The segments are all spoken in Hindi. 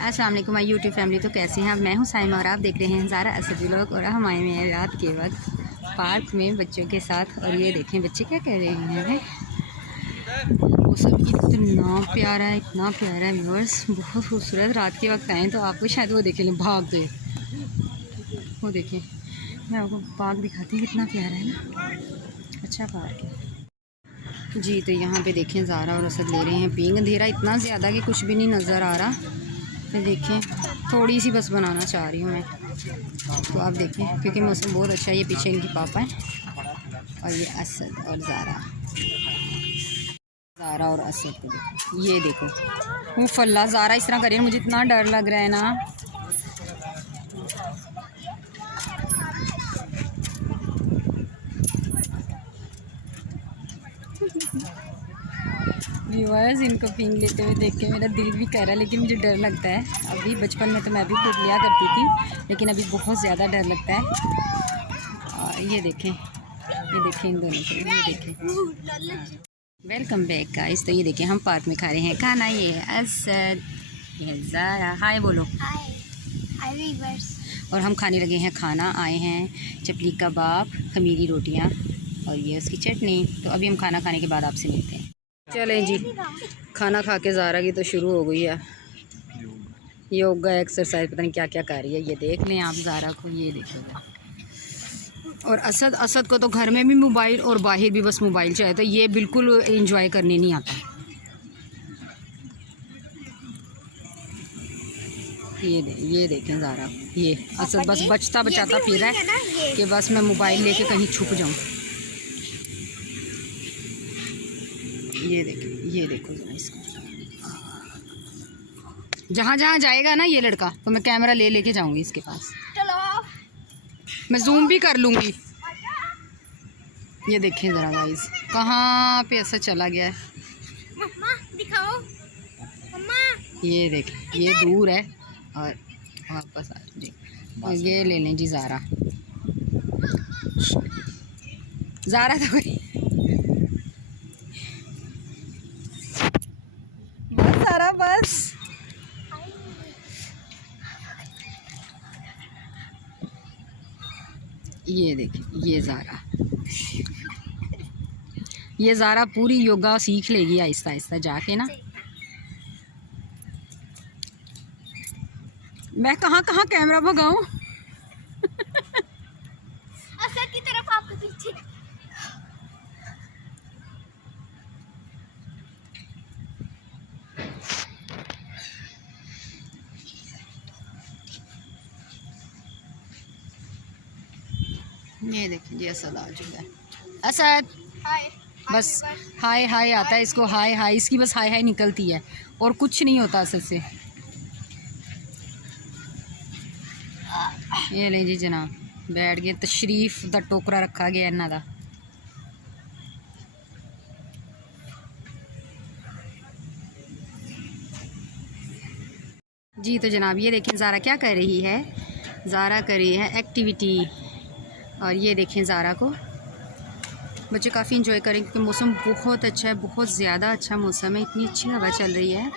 अस्सलाम वालेकुम माय यूट्यूब फैमिली। तो कैसे हैं आप? मैं हूं साइमा और आप देख रहे हैं ज़ारा असद व्लॉग। और हम आए हुए हैं रात के वक्त पार्क में बच्चों के साथ। और ये देखें बच्चे क्या कह रहे हैं। वो सब इतना प्यारा है, इतना प्यारा है व्यूअर्स, बहुत खूबसूरत। रात के वक्त आए तो आपको शायद वो देखे भाग गए। वो देखें, मैं आपको पार्क दिखाती हूँ, कितना प्यारा है ना, अच्छा पार्क है जी। तो यहाँ पे देखें ज़ारा और असद ले रहे हैं पिंग। अंधेरा इतना ज़्यादा कि कुछ भी नहीं नज़र आ रहा। तो देखें, थोड़ी सी बस बनाना चाह रही हूँ मैं, तो आप देखें क्योंकि मौसम बहुत अच्छा है। ये पीछे इनकी पापा हैं और ये असद और ज़ारा और असद को ये देखो। वो फल्ला ज़ारा इस तरह करिए, मुझे इतना डर लग रहा है ना। व्यूअर्स, इनको पिंग लेते हुए देख के मेरा दिल भी कर रहा है, लेकिन मुझे डर लगता है। अभी बचपन में तो मैं भी खुद लिया करती थी, लेकिन अभी बहुत ज़्यादा डर लगता है। ये देखें इन दोनों को, ये देखें। Welcome back guys. तो ये देखें, हम पार्क में खा रहे हैं खाना। ये है असद, ये ज़ारा, हाय बोलो। Hi viewers. और हम खाने लगे हैं खाना। आए हैं चपली कबाब, खमीरी रोटियाँ और ये उसकी चटनी। तो अभी हम खाना खाने के बाद आपसे मिलते हैं। चलें जी, खाना खा के ज़ारा की तो शुरू हो गई है योगा एक्सरसाइज, पता नहीं क्या क्या कर रही है। ये देख लें आप ज़ारा को, ये देखिएगा। और असद को तो घर में भी मोबाइल और बाहर भी बस मोबाइल चाहिए, तो ये बिल्कुल एंजॉय करने नहीं आता। ये देखें ज़ारा, ये असद बस बचता बचाता फिर रहा है कि बस मैं मोबाइल लेके कहीं छुप जाऊं। ये देखो इसको, जहाँ जहाँ जाएगा ना ये लड़का, तो मैं कैमरा लेके जाऊंगी इसके पास। चलो, मैं जूम भी कर लूँगी। ये देखें ज़रा गाइस, कहाँ पे ऐसा चला गया है। मम्मा दिखाओ, मम्मा। ये देखें, ये दूर है और वापस आ जी। और ये ले लें जी ज़ारा तो कोई बस ज़ारा बस। ये देखिए, ये ज़ारा पूरी योगा सीख लेगी आहिस्ता आहिस्ता जाके ना। मैं कहाँ कहाँ कैमरा भगाऊं। असद की तरफ, आपके पीछे। ये देखिए जी, असद आ चुका है। असद हाय, बस हाय हाय आता है इसको, हाय हाय, इसकी बस हाय हाय निकलती है और कुछ नहीं होता असद से। ये लें जी जनाब, बैठ गए। तशरीफ दा टोकरा रखा गया इन्हां दा। जी तो जनाब ये देखें ज़ारा क्या कर रही है। ज़ारा कर रही है एक्टिविटी। और ये देखें ज़ारा को, बच्चे काफ़ी इंजॉय करें क्योंकि मौसम बहुत अच्छा है, बहुत ज़्यादा अच्छा मौसम है। इतनी अच्छी हवा चल रही है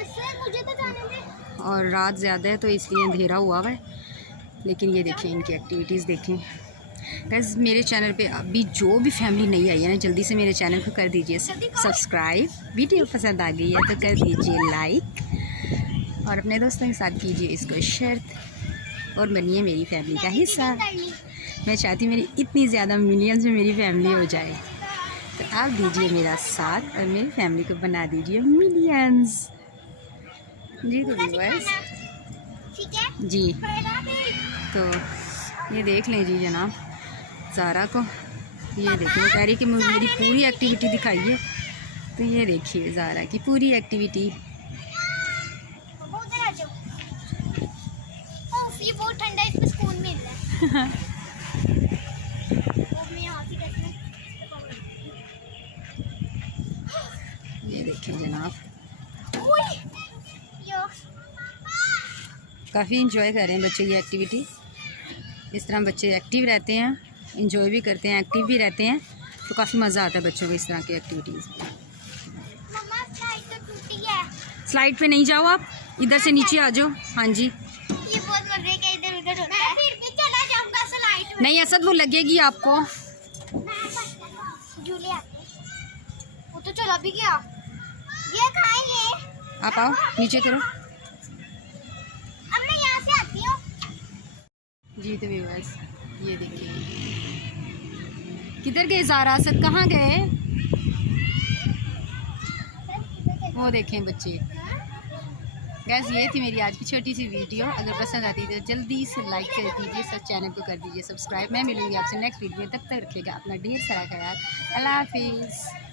और रात ज़्यादा है तो इसलिए अंधेरा हुआ है। लेकिन ये देखें इनकी एक्टिविटीज़ देखें गाइस। मेरे चैनल पे अभी जो भी फैमिली नहीं आई है ना, जल्दी से मेरे चैनल को कर दीजिए सब्सक्राइब। वीडियो पसंद आ गई है तो कर दीजिए लाइक और अपने दोस्तों के साथ कीजिए इसको शेयर और बनिए मेरी फैमिली का हिस्सा। मैं चाहती हूँ मेरी इतनी ज़्यादा मिलियंस में मेरी फैमिली हो जाए, तो आप दीजिए मेरा साथ और मेरी फैमिली को बना दीजिए मिलियंस। जी तो व्यूअर्स जी, तो ये देख लें जी जनाब ज़ारा को। ये देखिए, कह रही कि मेरी पूरी एक्टिविटी दिखाइए। तो ये देखिए ज़ारा की पूरी एक्टिविटी। ये बहुत ठंडा है, इसमें सुकून मिल रहा है। ये देखिए जनाब, काफ़ी इंजॉय कर रहे हैं बच्चे ये एक्टिविटी। इस तरह बच्चे एक्टिव रहते हैं, इंजॉय भी करते हैं, एक्टिव भी रहते हैं, तो काफ़ी मज़ा आता है बच्चों को इस तरह की एक्टिविटीज़। मम्मा स्लाइड तो टूटी है। स्लाइड पे नहीं जाओ आप। इधर से नीचे आ जाओ। हाँ जी, ये बहुत मजे का इधर उधर होता है। फिर भी चला जाऊंगा स्लाइड में। नहीं असद वो लगेगी आपको। झूले आते हैं। वो तो चला भी गया। ये कहाँ है ये? आप आओ नीचे करो। अब मैं यहाँ से आती हूँ। जी तो व्यूअर्स ये देखिए, किधर गए ज़ारा, असद कहाँ गए? वो देखें बच्चे। गैस ये थी मेरी आज की छोटी सी वीडियो। अगर पसंद आती है तो जल्दी से लाइक कर दीजिए, सब चैनल को कर दीजिए सब्सक्राइब। मैं मिलूंगी आपसे नेक्स्ट वीडियो में, तब तक रखिएगा अपना ढेर सारा ख्याल। अल्लाह हाफिज़।